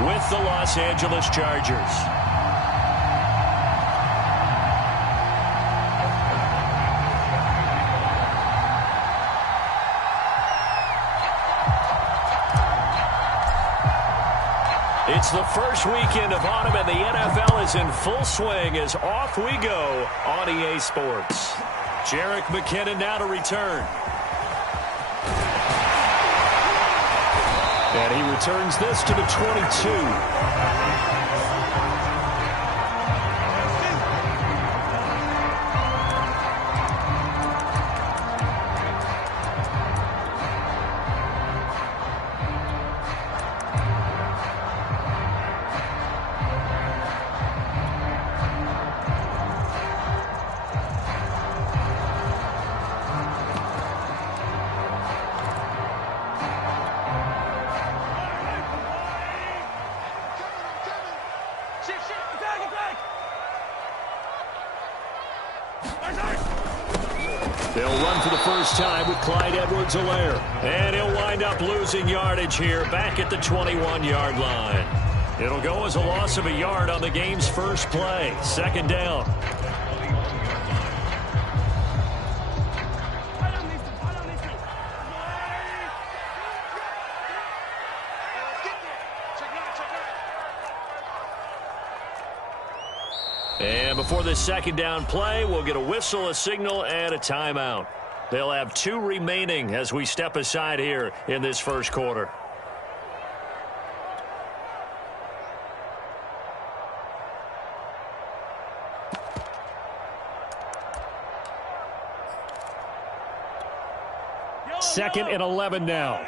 with the Los Angeles Chargers. It's the first weekend of autumn, and the NFL is in full swing as off we go on EA Sports. Jerick McKinnon now to return. And he returns this to the 22. They'll run for the first time with Clyde Edwards-Helaire. And he'll wind up losing yardage here back at the 21-yard line. It'll go as a loss of a yard on the game's first play. Second down. And before this second down play, we'll get a whistle, a signal, and a timeout. They'll have 2 remaining as we step aside here in this first quarter. Second and 11 now.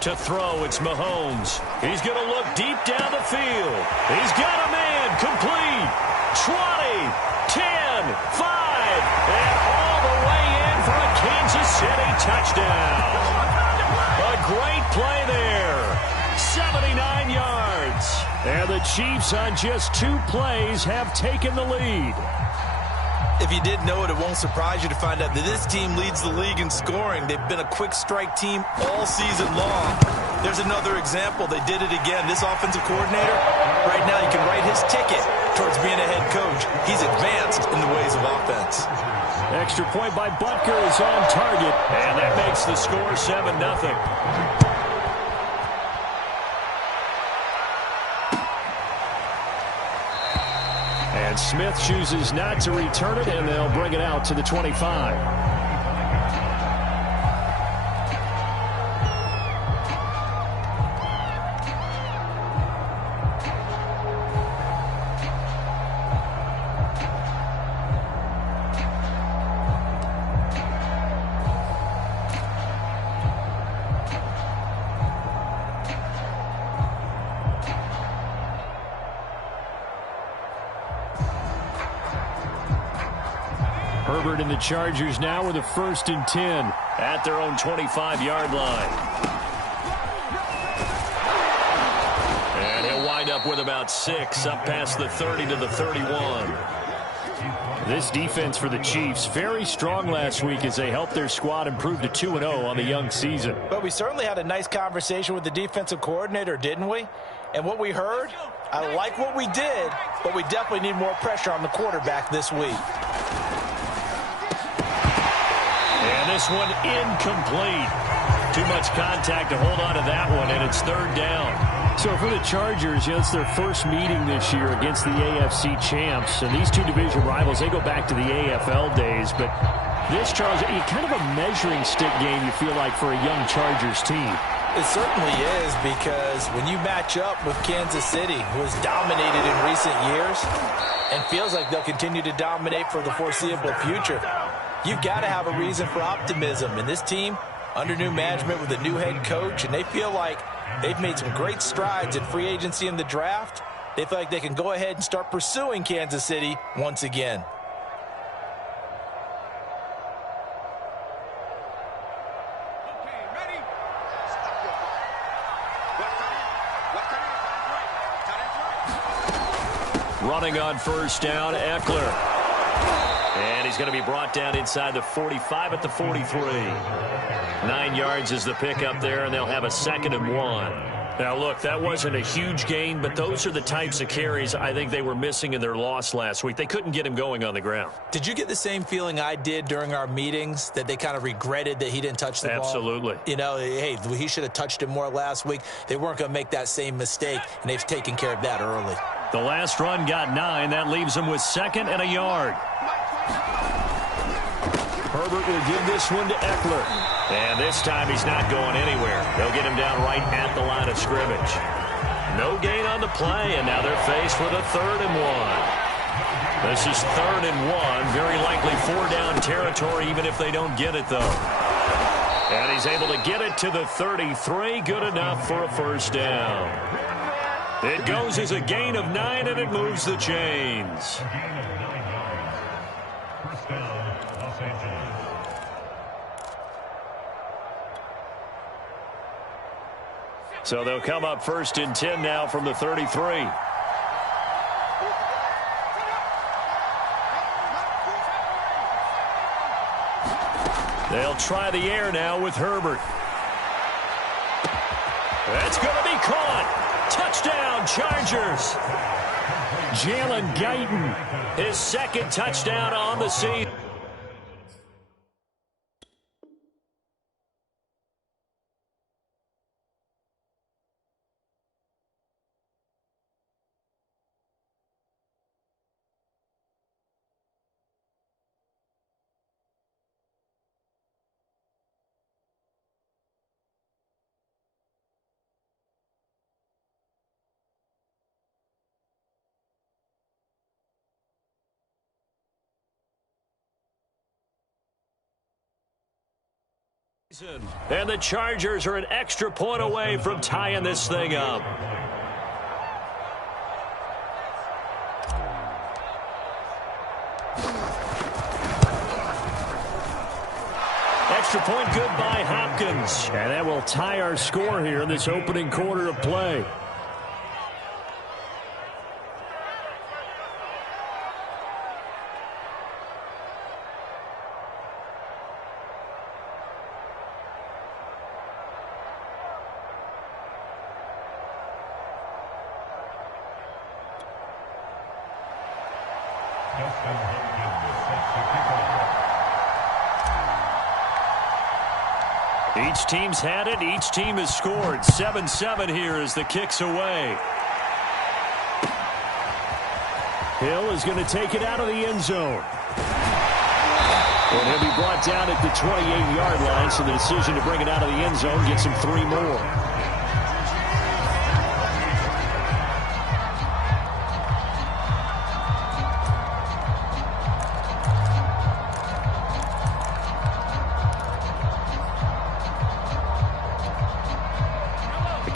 To throw, it's Mahomes. He's going to look deep down the field. He's got a man complete. 20, 10, 5, and all the way in for a Kansas City touchdown. A great play there. 79 yards. And the Chiefs on just 2 plays have taken the lead. If you didn't know it, it won't surprise you to find out that this team leads the league in scoring. They've been a quick strike team all season long. There's another example. They did it again. This offensive coordinator, right now you can write his ticket towards being a head coach. He's advanced in the ways of offense. Extra point by Butker is on target, and that makes the score 7-0. And Smith chooses not to return it, and they'll bring it out to the 25. Herbert and the Chargers now with a 1st and 10 at their own 25-yard line. And he'll wind up with about 6 up past the 30 to the 31. This defense for the Chiefs, very strong last week as they helped their squad improve to 2-0 on the young season. But we certainly had a nice conversation with the defensive coordinator, didn't we? And what we heard, I like what we did, but we definitely need more pressure on the quarterback this week. And this one incomplete. Too much contact to hold on to that one, and it's 3rd down. So for the Chargers, it's their first meeting this year against the AFC champs. And these two division rivals, they go back to the AFL days. But this, Charles, kind of a measuring stick game, you feel like, for a young Chargers team. It certainly is, because when you match up with Kansas City, who has dominated in recent years and feels like they'll continue to dominate for the foreseeable future, you've got to have a reason for optimism. And this team, under new management with a new head coach, and they feel like they've made some great strides in free agency in the draft. They feel like they can go ahead and start pursuing Kansas City once again. Running on first down, Eckler. And he's going to be brought down inside the 45 at the 43. 9 yards is the pickup there, and they'll have a 2nd and 1. Now, look, that wasn't a huge gain, but those are the types of carries I think they were missing in their loss last week. They couldn't get him going on the ground. Did you get the same feeling I did during our meetings, that they kind of regretted that he didn't touch the ball? Absolutely. You know, hey, he should have touched it more last week. They weren't going to make that same mistake, and they've taken care of that early. The last run got 9. That leaves him with 2nd and a yard. Herbert will give this one to Eckler. And this time he's not going anywhere. They'll get him down right at the line of scrimmage. No gain on the play, and now they're faced with a 3rd and 1. This is 3rd and 1. Very likely 4-down territory, even if they don't get it, though. And he's able to get it to the 33. Good enough for a 1st down. It goes as a gain of 9, and it moves the chains. So they'll come up 1st and 10 now from the 33. They'll try the air now with Herbert. That's going to be caught. Touchdown, Chargers. Jalen Guyton, his 2nd touchdown on the season. And the Chargers are an extra point away from tying this thing up. Extra point good by Hopkins. And that will tie our score here in this opening quarter of play. Each team's had it. Each team has scored. 7-7 here as the kick's away. Hill is going to take it out of the end zone. And he'll be brought down at the 28-yard line, so the decision to bring it out of the end zone gets him 3 more.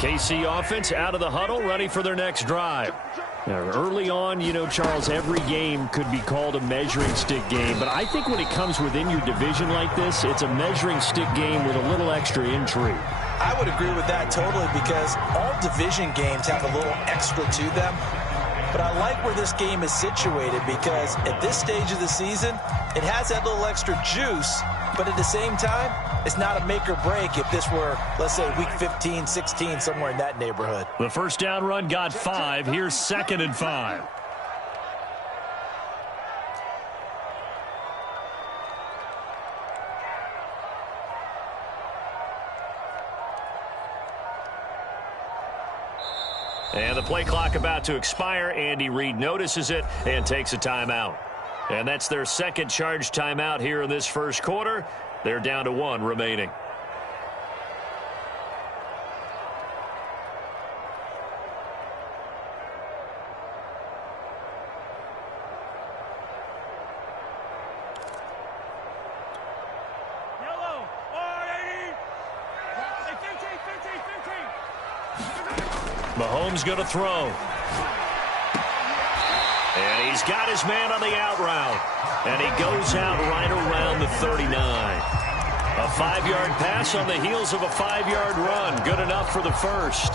KC offense out of the huddle, ready for their next drive. Now, early on, you know, Charles, every game could be called a measuring stick game. But I think when it comes within your division like this, it's a measuring stick game with a little extra intrigue. I would agree with that totally, because all division games have a little extra to them. But I like where this game is situated, because at this stage of the season, it has that little extra juice. But at the same time, it's not a make or break if this were, let's say, week 15, 16, somewhere in that neighborhood. The first down run got 5. Here's 2nd and 5. And the play clock about to expire. Andy Reid notices it and takes a timeout. And that's their 2nd charge timeout here in this first quarter. They're down to 1 remaining. Mahomes going to throw. And he's got his man on the out route. And he goes out right around the 39. A 5-yard pass on the heels of a 5-yard run. Good enough for the first.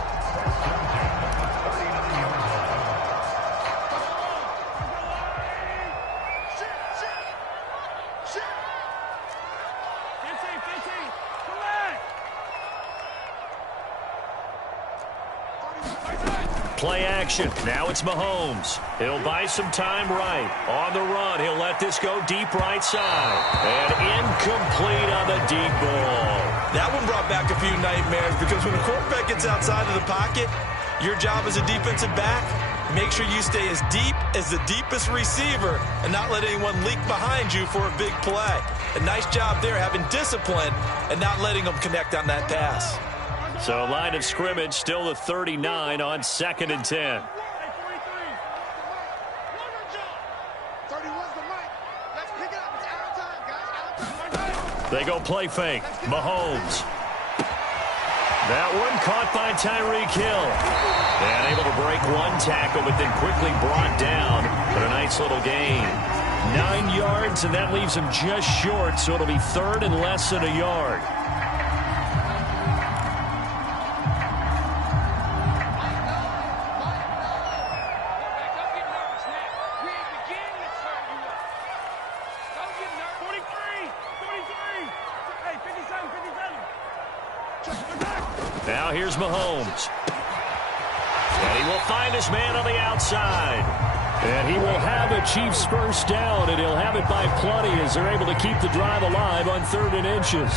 play action. Now it's Mahomes. He'll buy some time right. On the run, he'll let this go deep right side. And incomplete on the deep ball. That one brought back a few nightmares because when a quarterback gets outside of the pocket, your job as a defensive back, make sure you stay as deep as the deepest receiver and not let anyone leak behind you for a big play. A nice job there having discipline and not letting them connect on that pass. So line of scrimmage still the 39 on 2nd and 10. They go play fake. Mahomes. That one caught by Tyreek Hill. And able to break one tackle, but then quickly brought down. But a nice little gain. 9 yards, and that leaves him just short, so it'll be 3rd and less than a yard. Now here's Mahomes. And he will find his man on the outside. And he will have a Chiefs first down, and he'll have it by plenty as they're able to keep the drive alive on 3rd and inches.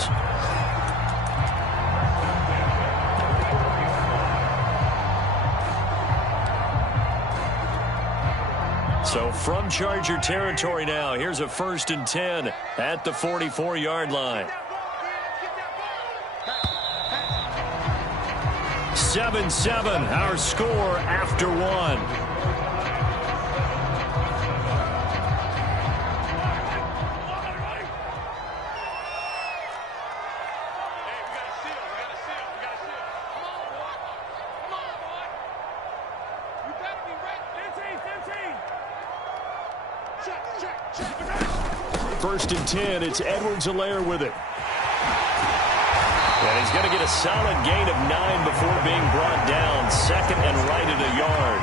So from Charger territory now, here's a 1st and 10 at the 44-yard line. 7-7, our score after 1. First and 10, it's Edwards-Helaire with it. And he's going to get a solid gain of 9 before being brought down. 2nd and right at a yard.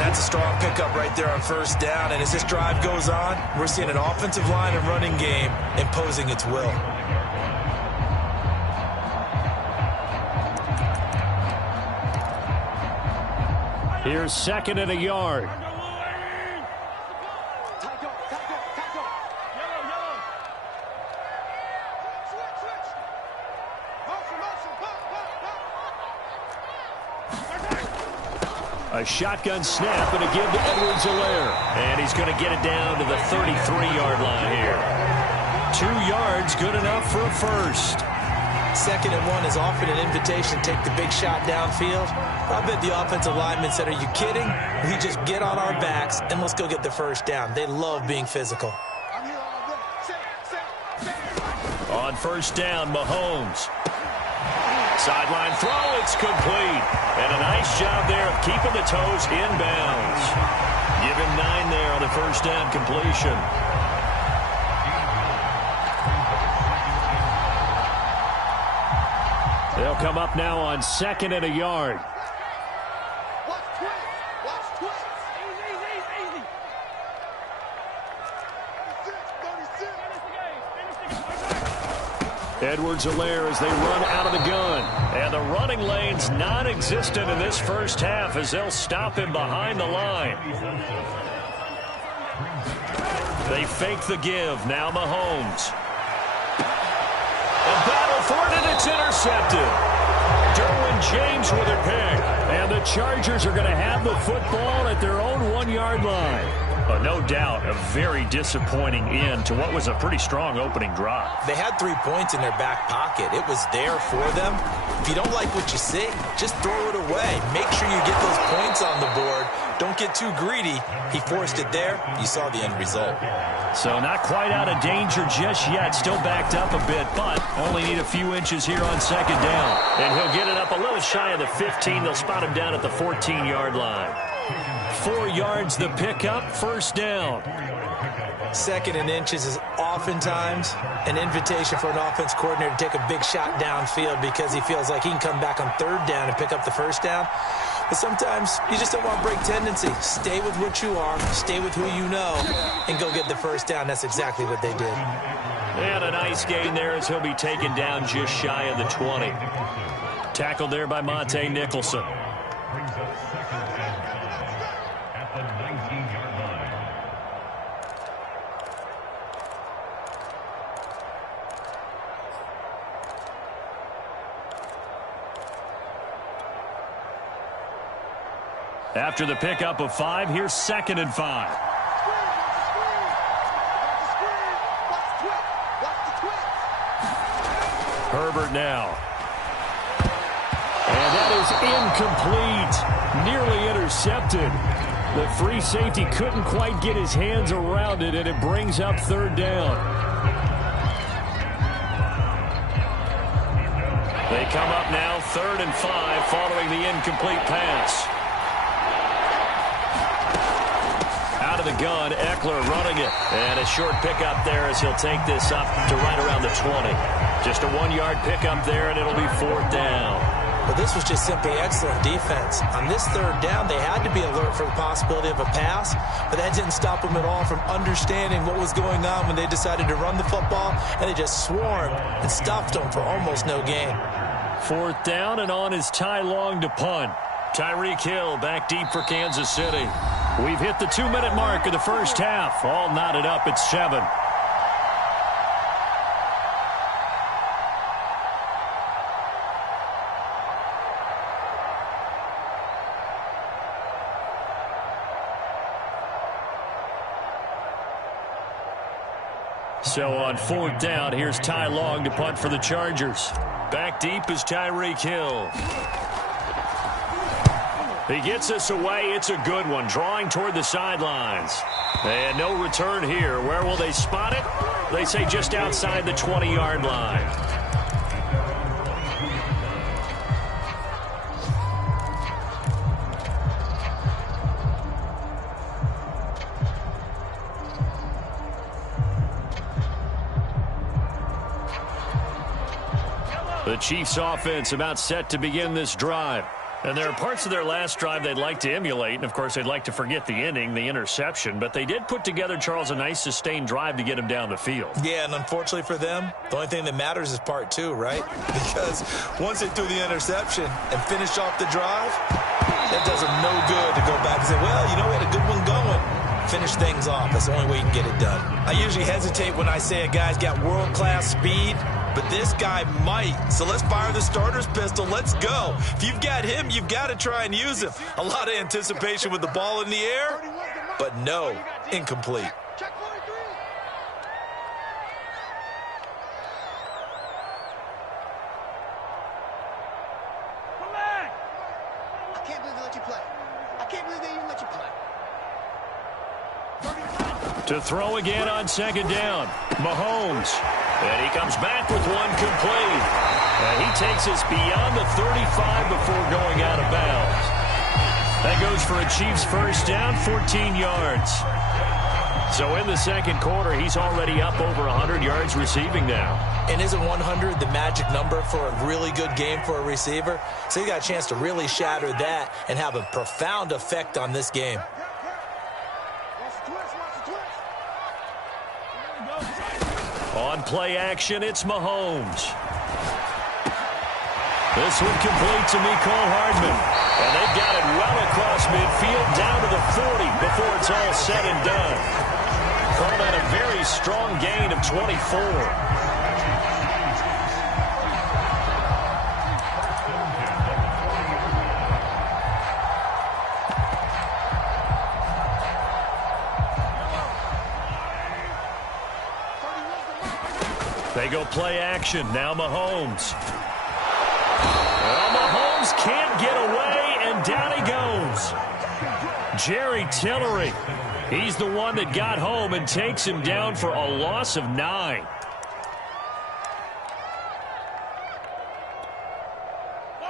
That's a strong pickup right there on 1st down. And as this drive goes on, we're seeing an offensive line and running game imposing its will. Here's 2nd and a yard. A shotgun snap and a give to Edwards-Helaire. And he's going to get it down to the 33-yard line here. 2 yards, good enough for a first. 2nd and 1 is often an invitation to take the big shot downfield. I bet the offensive lineman said, are you kidding? We just get on our backs and let's go get the first down. They love being physical. On 1st down, Mahomes. Sideline throw, it's complete. And a nice job there of keeping the toes inbounds. Give him 9 there on the 1st down completion. They'll come up now on 2nd and a yard. Edwards-Helaire as they run out of the gun. And the running lane's non-existent in this first half as they'll stop him behind the line. They fake the give. Now Mahomes. A battle for it, and it's intercepted. Derwin James with a pick. And the Chargers are going to have the football at their own 1-yard line. No doubt a very disappointing end to what was a pretty strong opening drive. They had 3 points in their back pocket. It was there for them. If you don't like what you see, just throw it away. Make sure you get those points on the board. Don't get too greedy. He forced it there. You saw the end result. So not quite out of danger just yet. Still backed up a bit, but only need a few inches here on 2nd down. And he'll get it up a little shy of the 15. They'll spot him down at the 14-yard line. 4 yards the pickup, 1st down. 2nd and inches is oftentimes an invitation for an offense coordinator to take a big shot downfield because he feels like he can come back on 3rd down and pick up the 1st down. But sometimes you just don't want break tendency. Stay with what you are, stay with who you know, and go get the 1st down. That's exactly what they did. And a nice gain there as he'll be taken down just shy of the 20. Tackled there by Monte Nicholson. brings up second and 5 at the 19-yard line. After the pickup of 5, here's second and 5. Herbert now. And that is incomplete. Nearly intercepted. The free safety couldn't quite get his hands around it, and it brings up third down. They come up now, third and 5, following the incomplete pass. Out of the gun, Eckler running it. And a short pickup there as he'll take this up to right around the 20. Just a 1-yard pickup there, and it'll be fourth down. But this was just simply excellent defense. On this third down, they had to be alert for the possibility of a pass, but that didn't stop them at all from understanding what was going on when they decided to run the football, and they just swarmed and stuffed them for almost no gain. Fourth down, and on is Ty Long to punt. Tyreek Hill back deep for Kansas City. We've hit the 2-minute mark of the first half. All knotted up at 7. So on fourth down, here's Ty Long to punt for the Chargers. Back deep is Tyreek Hill. He gets us away. It's a good one, drawing toward the sidelines. And no return here. Where will they spot it? They say just outside the 20-yard line. The Chiefs offense about set to begin this drive. And there are parts of their last drive they'd like to emulate. And, of course, they'd like to forget the inning, the interception. But they did put together, Charles, a nice sustained drive to get him down the field. Yeah, and unfortunately for them, the only thing that matters is part 2, right? Because once they threw the interception and finished off the drive, that does them no good to go back and say, well, you know, we had a good one going. Finish things off. That's the only way you can get it done. I usually hesitate when I say a guy's got world-class speed, but this guy might. So let's fire the starter's pistol. Let's go. If you've got him, you've got to try and use him. A lot of anticipation with the ball in the air, but no, incomplete. I can't believe they let you play. I can't believe they even let you play. To throw again on second down, Mahomes. And he comes back with one complete. And he takes us beyond the 35 before going out of bounds. That goes for a Chiefs first down, 14 yards. So in the second quarter, he's already up over 100 yards receiving now. And isn't 100 the magic number for a really good game for a receiver? So he got a chance to really shatter that and have a profound effect on this game. On play action, it's Mahomes. This one complete to Mecole Hardman. And they've got it well across midfield down to the 40 before it's all said and done. Call that a very strong gain of 24. They go play action. Now Mahomes. Well, Mahomes can't get away, and down he goes. Jerry Tillery. He's the one that got home and takes him down for a loss of 9.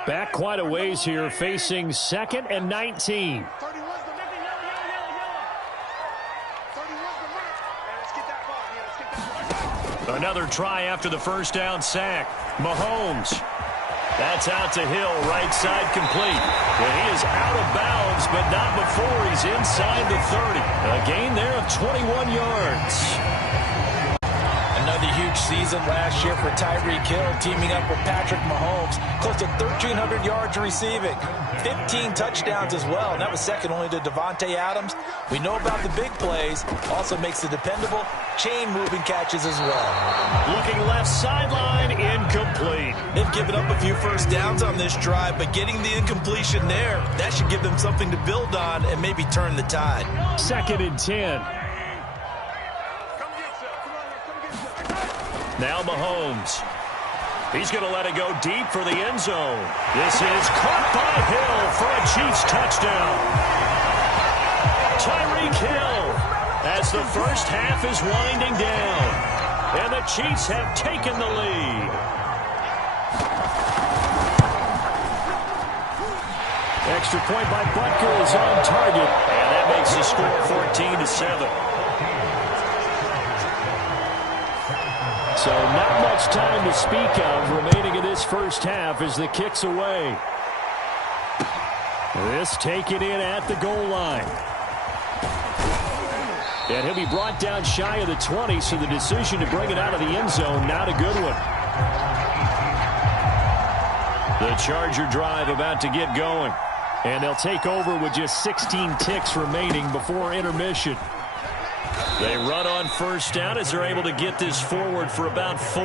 Back quite a ways here, facing second and 19. Another try after the first down sack. Mahomes. That's out to Hill, right side complete. And he is out of bounds, but not before he's inside the 30. A gain there of 21 yards. Another huge season last year for Tyreek Hill, teaming up with Patrick Mahomes. Close to 1,300 yards receiving, 15 touchdowns as well, and that was second only to Devontae Adams. We know about the big plays, also makes the dependable chain-moving catches as well. Looking left sideline, incomplete. They've given up a few first downs on this drive, but getting the incompletion there, that should give them something to build on and maybe turn the tide. 2nd and 10. Now Mahomes. He's going to let it go deep for the end zone. This is caught by Hill for a Chiefs touchdown. Tyreek Hill as the first half is winding down. And the Chiefs have taken the lead. Extra point by Butker is on target. And that makes the score 14-7. So not much time to speak of remaining in this first half as the kick's away. This taken in at the goal line. And he'll be brought down shy of the 20, so the decision to bring it out of the end zone, not a good one. The Charger drive about to get going. And they'll take over with just 16 ticks remaining before intermission. They run on first down as they're able to get this forward for about 4.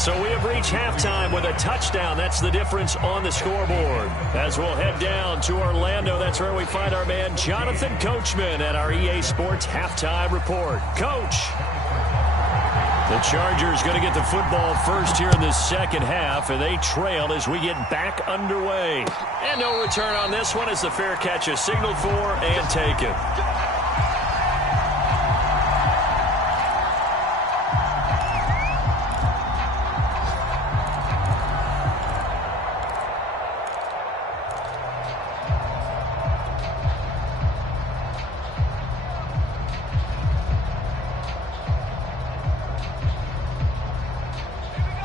So we have reached halftime with a touchdown. That's the difference on the scoreboard. As we'll head down to Orlando, that's where we find our man Jonathan Coachman at our EA Sports Halftime Report. Coach. The Chargers going to get the football first here in the second half, and they trail as we get back underway. And no return on this one as the fair catch is signaled for and taken.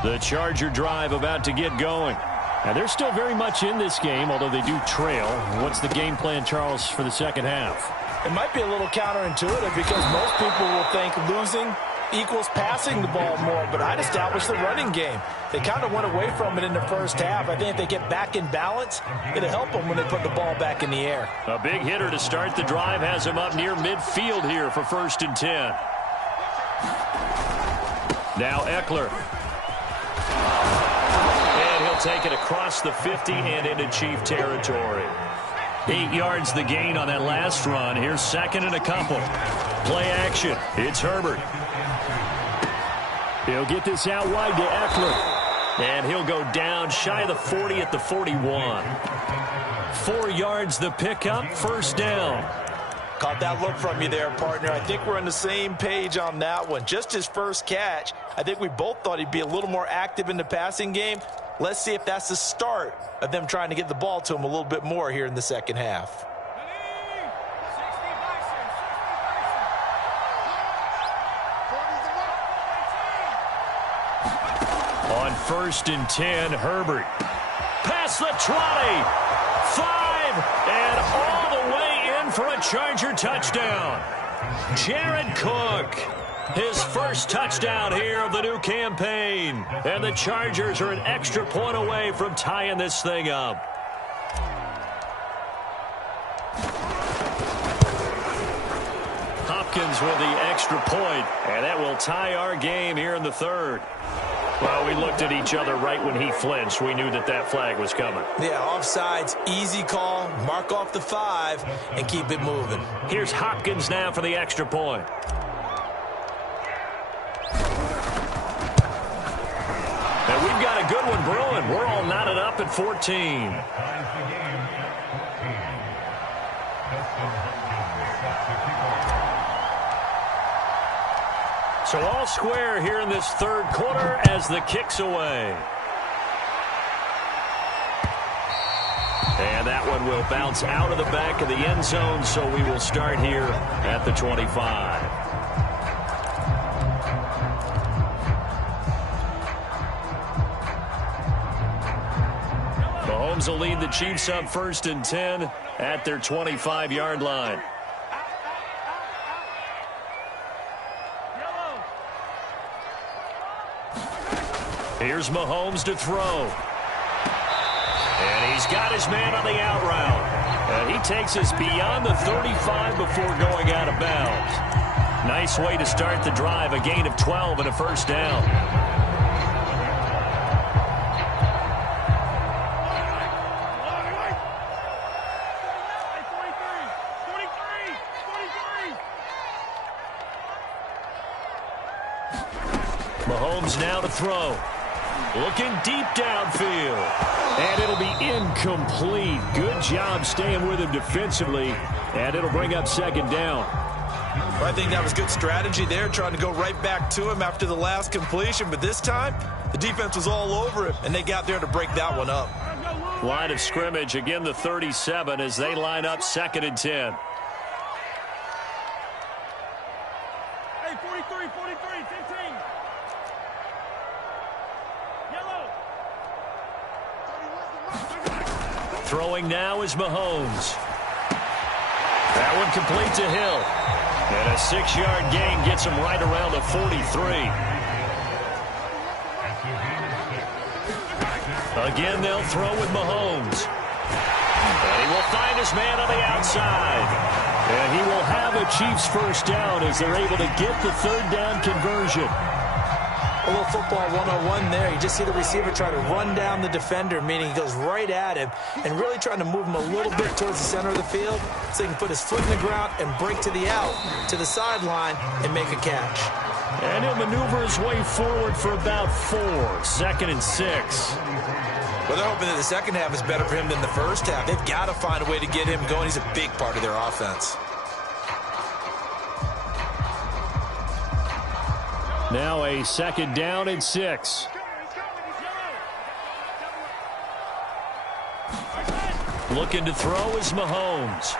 The Charger drive about to get going. And they're still very much in this game, although they do trail. What's the game plan, Charles, for the second half? It might be a little counterintuitive because most people will think losing equals passing the ball more, but I'd establish the running game. They kind of went away from it in the first half. I think if they get back in balance, it'll help them when they put the ball back in the air. A big hitter to start the drive has him up near midfield here for 1st and 10. Now Eckler. And he'll take it across the 50 and into Chief territory. 8 yards the gain on that last run. Here's 2nd and a couple. Play action. It's Herbert. He'll get this out wide to Eckler. And he'll go down shy of the 40 at the 41. 4 yards the pickup. 1st down. Caught that look from you there, partner. I think we're on the same page on that one. Just his first catch. I think we both thought he'd be a little more active in the passing game. Let's see if that's the start of them trying to get the ball to him a little bit more here in the second half. On 1st and 10, Herbert. Past the 20. 5. And all the way in for a Charger touchdown. Jared Cook. His first touchdown here of the new campaign. And the Chargers are an extra point away from tying this thing up. Hopkins with the extra point, and that will tie our game here in the 3rd. Well, we looked at each other right when he flinched. We knew that that flag was coming. Yeah, offsides, easy call, mark off the 5, and keep it moving. Here's Hopkins now for the extra point. And we've got a good one brewing. We're all knotted up at 14. So all square here in this 3rd quarter as the kick's away. And that one will bounce out of the back of the end zone, so we will start here at the 25. Mahomes will lead the Chiefs up 1st and 10. at their 25-yard line. Here's Mahomes to throw. And he's got his man on the out route. And he takes us beyond the 35 before going out of bounds. Nice way to start the drive, a gain of 12 and a first down. Mahomes now to throw. Looking deep downfield. And it'll be incomplete. Good job staying with him defensively. And it'll bring up second down. Well, I think that was good strategy there, trying to go right back to him after the last completion. But this time, the defense was all over him, and they got there to break that one up. Line of scrimmage, again the 37 as they line up 2nd and 10. Hey, 43, 15. Throwing now is Mahomes. That one complete to Hill. And a 6-yard gain gets him right around the 43. Again, they'll throw with Mahomes. And he will find his man on the outside. And he will have a Chiefs first down as they're able to get the 3rd down conversion. A little football 101 there. You just see the receiver try to run down the defender, meaning he goes right at him and really trying to move him a little bit towards the center of the field so he can put his foot in the ground and break to the out, to the sideline, and make a catch. And he'll maneuver his way forward for about 4. 2nd and 6. Well, they're hoping that the second half is better for him than the first half. They've got to find a way to get him going. He's a big part of their offense. Now a 2nd down and 6. Looking to throw is Mahomes.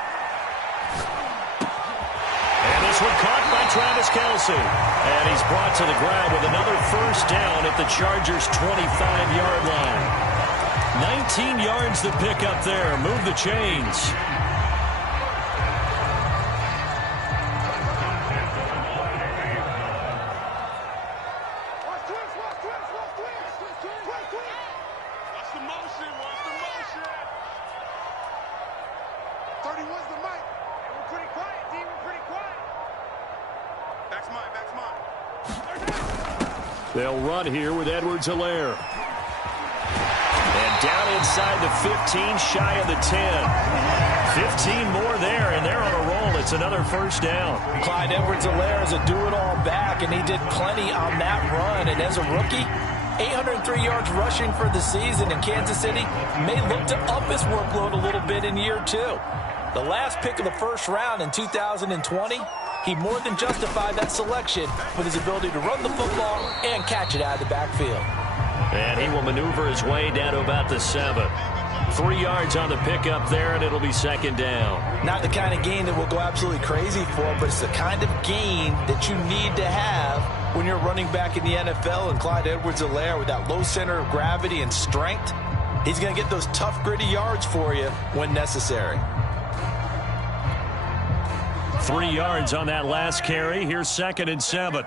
And this one caught by Travis Kelce. And he's brought to the ground with another first down at the Chargers' 25-yard line. 19 yards to pick up there. Move the chains. They'll run here with Edwards-Helaire. And down inside the 15, shy of the 10. 15 more there, and they're on a roll. It's another first down. Clyde Edwards-Helaire is a do-it-all back, and he did plenty on that run. And as a rookie, 803 yards rushing for the season, in Kansas City may look to up his workload a little bit in year 2. The last pick of the first round in 2020, he more than justified that selection with his ability to run the football and catch it out of the backfield. And he will maneuver his way down to about the 7. 3 yards on the pickup there, and it'll be second down. Not the kind of gain that we'll go absolutely crazy for, but it's the kind of gain that you need to have when you're running back in the NFL. And Clyde Edwards-Helaire, with that low center of gravity and strength, he's going to get those tough, gritty yards for you when necessary. 3 yards on that last carry. Here's 2nd and 7.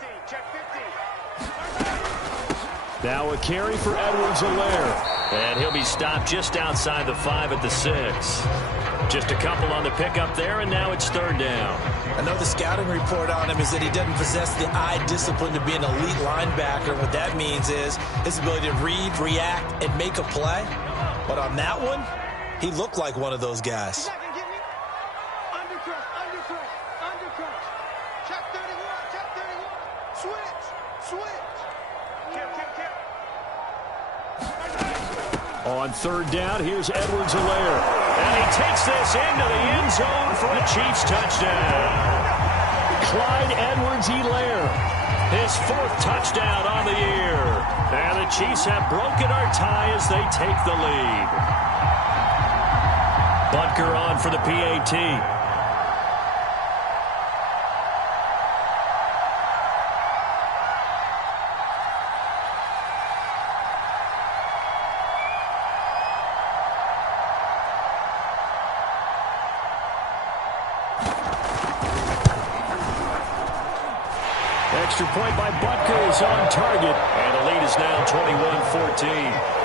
Now a carry for Edwards-Helaire. And he'll be stopped just outside the 5 at the 6. Just a couple on the pickup there, and now it's 3rd down. I know the scouting report on him is that he doesn't possess the eye discipline to be an elite linebacker. What that means is his ability to read, react, and make a play. But on that one, he looked like one of those guys. On 3rd down, here's Edwards-Helaire. And he takes this into the end zone for a Chiefs touchdown. Clyde Edwards-Helaire, his 4th touchdown on the year. And the Chiefs have broken our tie as they take the lead. Butker on for the PAT. extra point by Butker is on target, and the lead is now 21-14.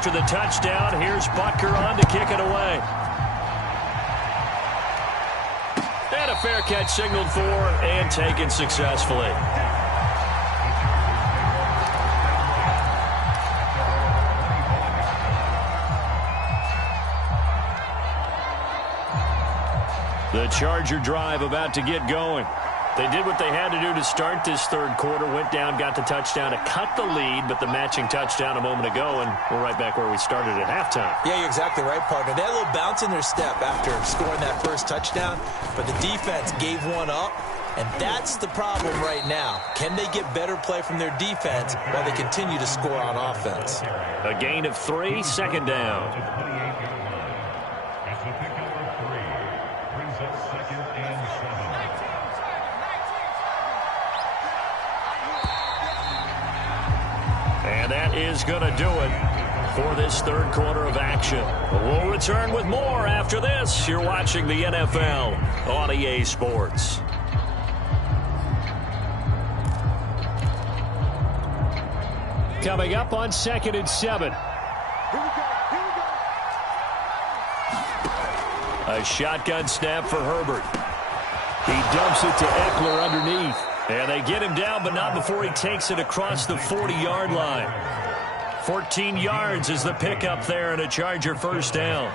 After the touchdown, here's Butker on to kick it away. And a fair catch signaled for and taken successfully. The Charger drive about to get going. They did what they had to do to start this third quarter, went down, got the touchdown to cut the lead, but the matching touchdown a moment ago, and we're right back where we started at halftime. Yeah, you're exactly right, partner. They had a little bounce in their step after scoring that first touchdown, but the defense gave one up, and that's the problem right now. Can they get better play from their defense while they continue to score on offense? A gain of 3, second down. That's the pick number 3. Brings up 2nd and 7. And that is going to do it for this third quarter of action. We'll return with more after this. You're watching the NFL on EA Sports. Coming up on 2nd and 7. A shotgun snap for Herbert. He dumps it to Eckler underneath. And they get him down, but not before he takes it across the 40-yard line. 14 yards is the pickup there and a Charger first down.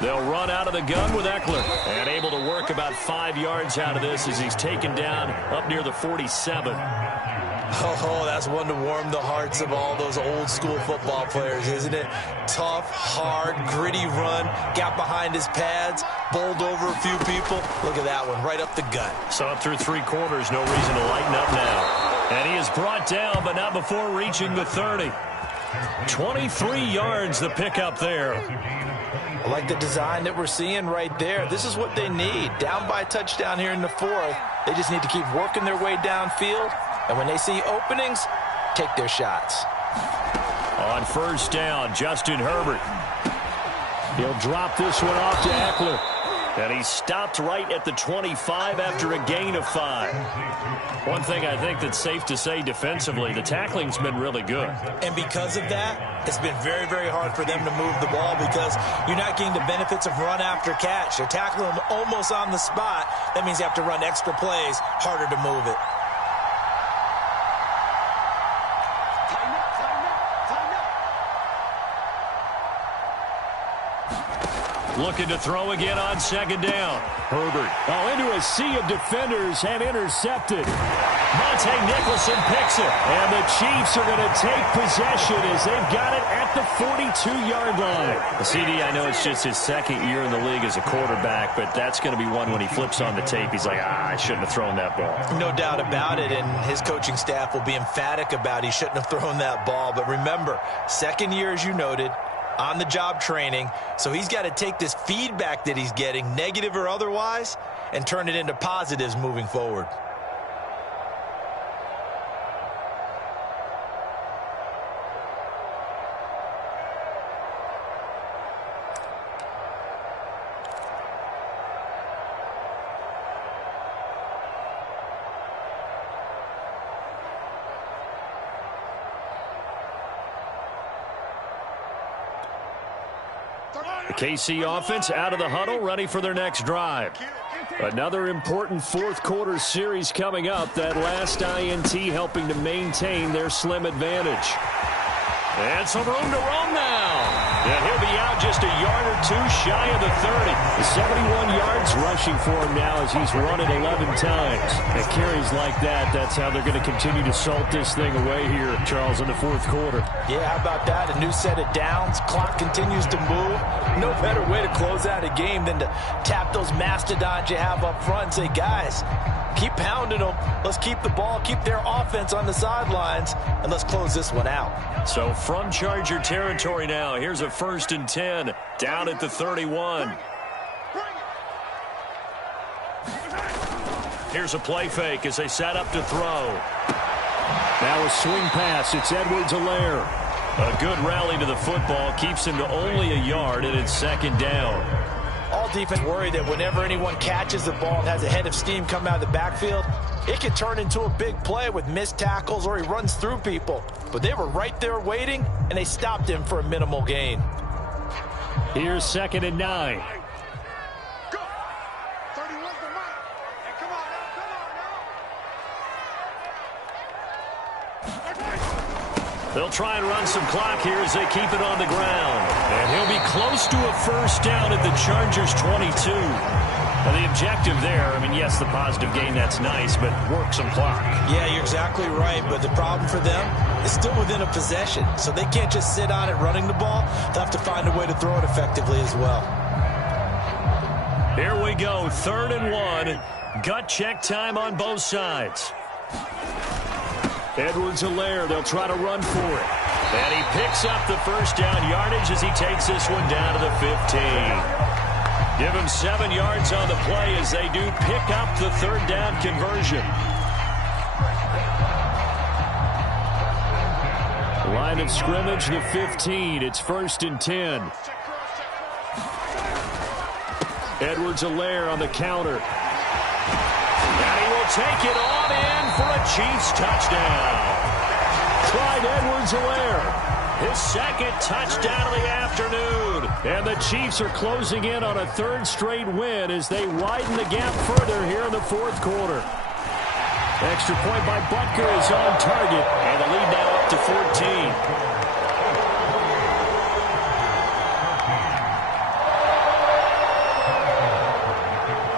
They'll run out of the gun with Eckler. And able to work about 5 yards out of this as he's taken down up near the 47. Oh, that's one to warm the hearts of all those old school football players, isn't it? Tough, hard, gritty run, got behind his pads, bowled over a few people. Look at that one, right up the gut. So up through 3 quarters, no reason to lighten up now. And he is brought down, but not before reaching the 30. 23 yards the pickup there. I like the design that we're seeing right there. This is what they need. Down by a touchdown here in the 4th. They just need to keep working their way downfield. And when they see openings, take their shots. On first down, Justin Herbert. He'll drop this one off to Eckler. And he stopped right at the 25 after a gain of 5. One thing I think that's safe to say defensively, the tackling's been really good. And because of that, it's been very, very hard for them to move the ball because you're not getting the benefits of run after catch. They're tackling them almost on the spot. That means you have to run extra plays, harder to move it. Looking to throw again on 2nd down. Herbert. Into a sea of defenders and intercepted. Monte Nicholson picks it. And the Chiefs are going to take possession as they've got it at the 42-yard line. CD, I know it's just his 2nd year in the league as a quarterback, but that's going to be one when he flips on the tape. He's like, I shouldn't have thrown that ball. No doubt about it, and his coaching staff will be emphatic about he shouldn't have thrown that ball. But remember, 2nd year, as you noted, on-the-job training, so he's got to take this feedback that he's getting, negative or otherwise, and turn it into positives moving forward. The KC offense out of the huddle, ready for their next drive. Another important 4th quarter series coming up. That last INT helping to maintain their slim advantage. And some room to roam now. And he'll be out just a yard or two shy of the 30. 71 yards rushing for him now as he's run it 11 times. And carries like that, that's how they're going to continue to salt this thing away here, Charles, in the fourth quarter. Yeah, how about that? A new set of downs. Clock continues to move. No better way to close out a game than to tap those mastodons you have up front and say, guys, keep pounding them. Let's keep the ball, keep their offense on the sidelines, and let's close this one out. So from Charger territory now, here's a 1st and 10 down at the 31. Here's a play fake as they set up to throw. Now a swing pass. It's Edwards-Helaire. A good rally to the football keeps him to only a yard, and it's 2nd down. All defense worry that whenever anyone catches the ball and has a head of steam come out of the backfield, it can turn into a big play with missed tackles or he runs through people. But they were right there waiting, and they stopped him for a minimal gain. Here's 2nd and 9. Go. 31 for Mike. Hey, come on now. They'll try and run some clock here as they keep it on the ground. And he'll be close to a 1st down at the Chargers' 22. Now the objective there, I mean, yes, the positive gain, that's nice, but work some clock. Yeah, you're exactly right, but the problem for them is still within a possession, so they can't just sit on it running the ball. They'll have to find a way to throw it effectively as well. Here we go, 3rd and 1. Gut check time on both sides. Edwards-Helaire, they'll try to run for it. And he picks up the 1st down yardage as he takes this one down to the 15. Give him 7 yards on the play as they do pick up the 3rd down conversion. Line of scrimmage, the 15. It's 1st and 10. Edwards-Helaire on the counter. And he will take it on in for a Chiefs touchdown. Clyde Edwards-Helaire, his 2nd touchdown of the afternoon. And the Chiefs are closing in on a 3rd straight win as they widen the gap further here in the 4th quarter. Extra point by Butker is on target, and the lead now up to 14.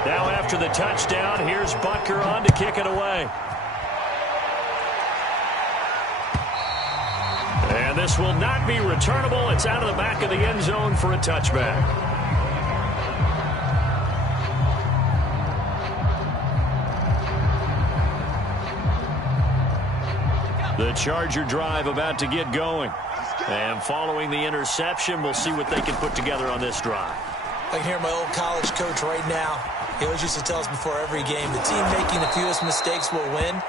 Now after the touchdown, here's Butker on to kick it away. And this will not be returnable. It's out of the back of the end zone for a touchback. The Charger drive about to get going. And following the interception, we'll see what they can put together on this drive. I can hear my old college coach right now. He always used to tell us before every game, the team making the fewest mistakes will win.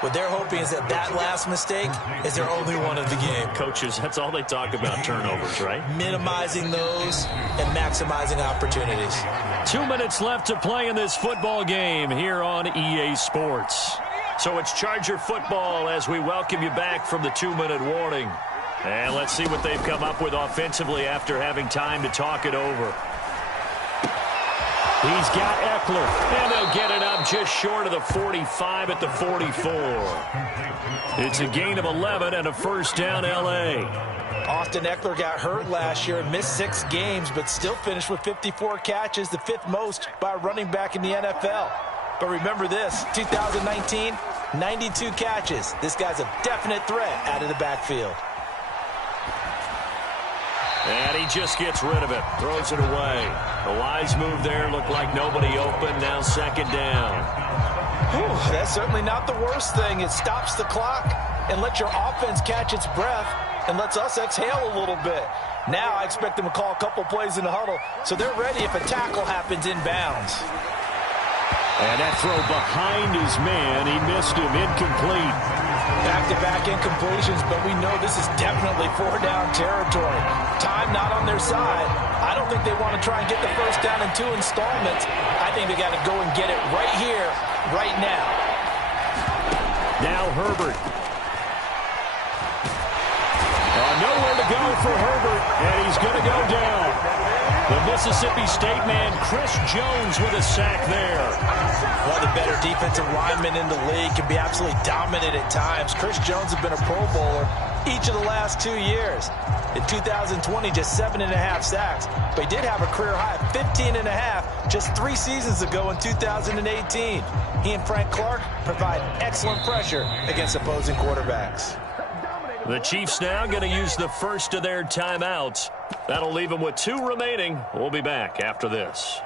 What they're hoping is that last mistake is their only one of the game. Coaches, that's all they talk about, turnovers, right? Minimizing those and maximizing opportunities. 2 minutes left to play in this football game here on EA Sports. So it's Charger football as we welcome you back from the 2-minute warning. And let's see what they've come up with offensively after having time to talk it over. He's got Eckler, and they'll get it up just short of the 45 at the 44. It's a gain of 11 and a 1st down, L.A. Austin Eckler got hurt last year and missed 6 games, but still finished with 54 catches, the 5th most by a running back in the NFL. But remember this, 2019, 92 catches. This guy's a definite threat out of the backfield. And he just gets rid of it, throws it away. A wise move there, looked like nobody open, now 2nd down. Whew, that's certainly not the worst thing. It stops the clock and lets your offense catch its breath and lets us exhale a little bit. Now I expect them to call a couple plays in the huddle so they're ready if a tackle happens inbounds. And that throw behind his man, he missed him, incomplete. Back-to-back incompletions, but we know this is definitely 4-down territory. Time not on their side. I don't think they want to try and get the 1st down in 2 installments. I think they got to go and get it right here, right now. Now Herbert. Nowhere to go for Herbert, and he's going to go down. The Mississippi State man, Chris Jones, with a sack there. One of the better defensive linemen in the league, can be absolutely dominant at times. Chris Jones has been a Pro Bowler. each of the last 2 years. In 2020, just 7.5 sacks. But he did have a career high of 15.5 just 3 seasons ago in 2018. He and Frank Clark provide excellent pressure against opposing quarterbacks. The Chiefs now going to use the first of their timeouts. That'll leave them with 2 remaining. We'll be back after this.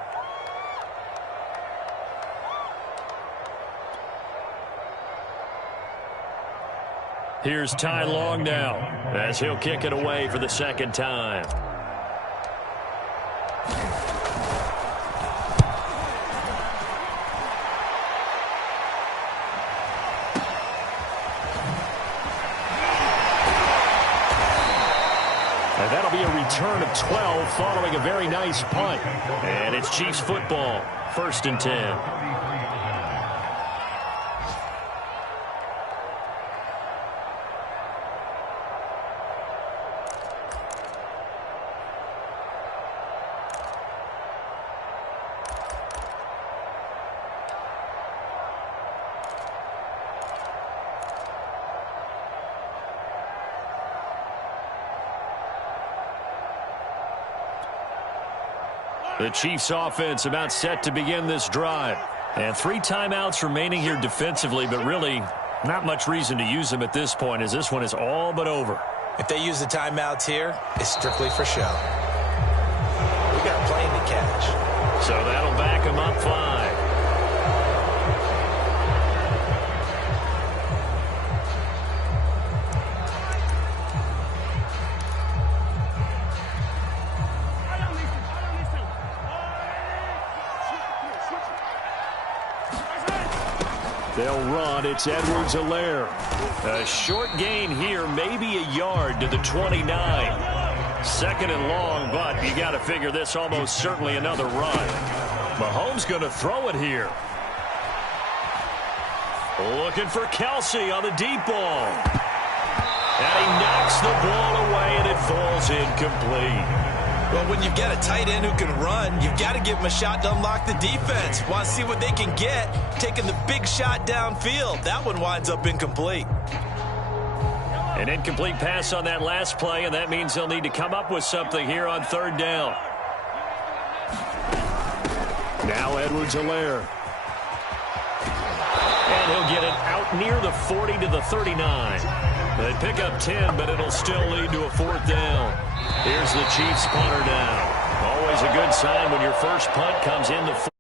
Here's Ty Long now as he'll kick it away for the second time. And that'll be a return of 12 following a very nice punt. And it's Chiefs football, 1st and 10. The Chiefs offense about set to begin this drive. And 3 timeouts remaining here defensively, but really not much reason to use them at this point as this one is all but over. If they use the timeouts here, it's strictly for show. We got a plane to catch. So that'll back them up 5. They'll run. It's Edwards-Helaire. A short gain here, maybe a yard to the 29. 2nd and long, but you got to figure this almost certainly another run. Mahomes going to throw it here. Looking for Kelsey on the deep ball. And he knocks the ball away, and it falls incomplete. Well, when you've got a tight end who can run, you've got to give him a shot to unlock the defense. Want to see what they can get, taking the big shot downfield. That one winds up incomplete. An incomplete pass on that last play, and that means they'll need to come up with something here on 3rd down. Now Edwards-Helaire. And he'll get it out near the 40 to the 39. They pick up 10, but it'll still lead to a 4th down. Here's the Chiefs punter now. Always a good sign when your first punt comes in the